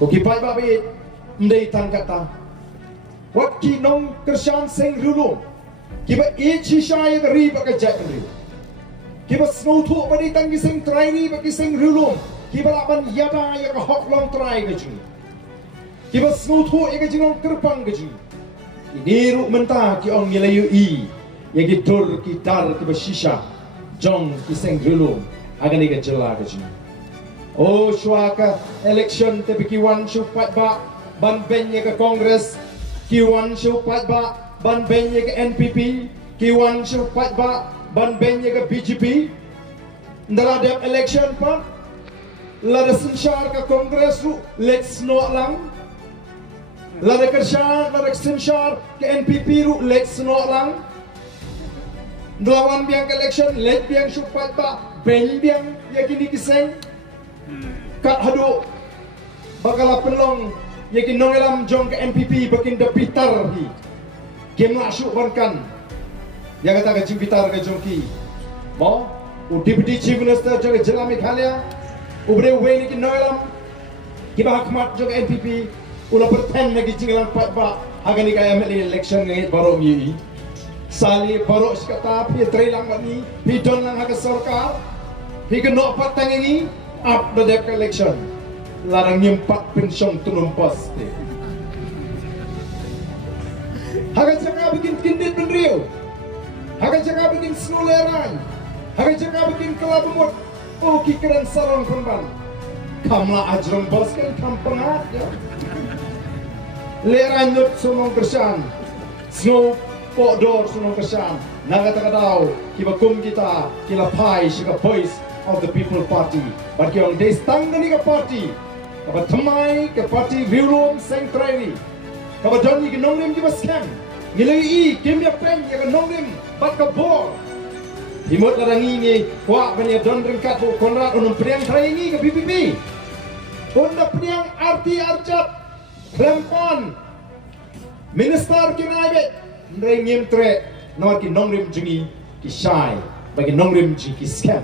ko ki pai ba bi ndei tan kata wat ki nong kershan seng rulum ki ba e chi shai ga ri ba ka jat ri ki ba snow thu ba di tan ki seng trai ri ba ki seng rulum ki ba ban yada ya ka hok long trai ga jing ki ba snow thu ya ga jing long kerpang ga jing ini ru mentah ki ong ngelayu i ya ki tur ki dar ki ba shisha jong ki seng rulum aga ni ga jela ga jing oh shwaka election te ki wan shu pat ba ban ben ya ka congress ki wan shu pat ba ban ben ya ka npp ki wan shu pat ba ban ben ya ka bjp ndara dem election pa la da senshar ka congress ru let's no lang la da kershar la da senshar ka npp ru let's no lang ndlawan biang election let biang shu pat ba ben biang ya kini kiseng kat hadu bakal pelong yakin nongelam jong ke NPP bakin da pitar hi kem nak syuk bankan ya kata ke pitar ke jongki mo u deputy chief minister jong jela Meghalaya ubre we ni nongelam ki ba hakmat jong NPP ula perten lagi jinglang pat ba agani kaya meli election ngai baro mi sali baro skata pi trailang mani pi don lang ha sarkar pi keno patang ini up the deck election larang nyempat pensiun tunumpas haga cakap bikin kindit penriu haga cakap bikin snoleran haga cakap bikin kelabumut oh kikiran sarang penban kamla ajrong bos kan kampengat ya leran nyut sunong kersan snow podor sunong kersan naga takadau kibakum kita kila pai shika boys of the People Party. But yang destang ni ke parti, kapa thamai ke parti virum sengtraini, kapa doni ke nonglim ke scam, ngilai i kimya pen ya ke nonglim bat ke bor. Himut larangi ni kuat banya don rengkat bu konrat unum priang traini ke BPP. Honda priang arti arjat klempon minister kinaibet rengim tre nawar ki nonglim jengi ki shai bagi nonglim jengi ki scam.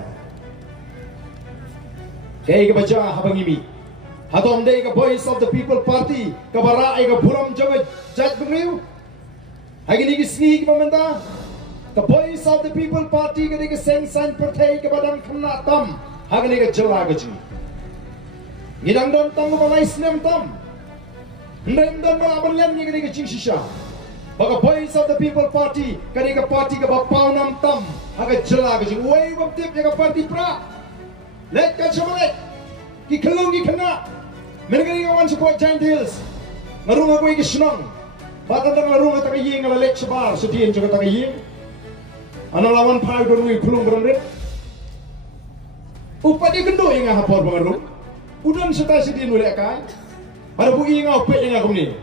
Kaya ka baca habang imi hatom day ka voice of the people party kabara ay ka buram jawad jaj bengriu hagi ni kisni ka mamenta the voice of the people party ka ni ka seng san pertai ka badang khamna tam hagi ni ka jala ka ji ngidang don tang ka balai snem tam ndem don ba abalyan ni ka ni ka jing shisha baka voice of the people party ka ni ka party ka bapaw nam tam hagi jala ka ji way wam tip ya ka party pra let ka chamalet ki kelung ki kena menegari kawan support giant deals ngarung aku iki senang batan dang ngarung ta kaying ala let sabar sedien juga ta kaying ana lawan pai don wi kulung berandret upadi gendo yang hapor bangarung udan seta sedien ulek kai pada bu inga opet yang aku ni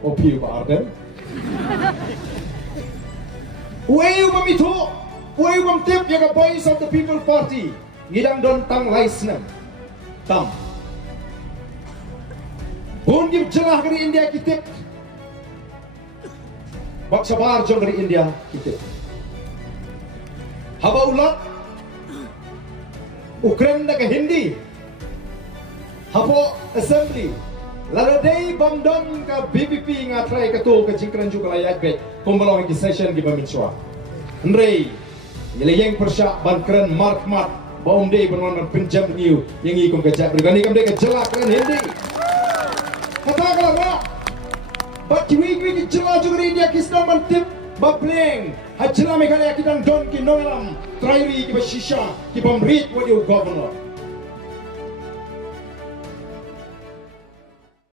opi ba arden weu pamito weu pam tip ya ka voice of the people party ngidang don tang laisnem tam pun di jelah dari India kita bak sabar jong dari India kita haba ulat Ukraine da ke Hindi hapo assembly laladai bamdon ka BPP ngatrai ka to ka jingkran juga layak bet kumbalong ki session di paminswa ndrei nilai persyak ban keren mark baum day berwarna penjam new yang ikut kejap bergani kam dia kejelak kan Hindi kata kalau nak bat kiwi kejelak juga India kisna mantip bableng hajela Meghalaya kita don ki nongalam trairi ki bashisha ki pamrit what you governor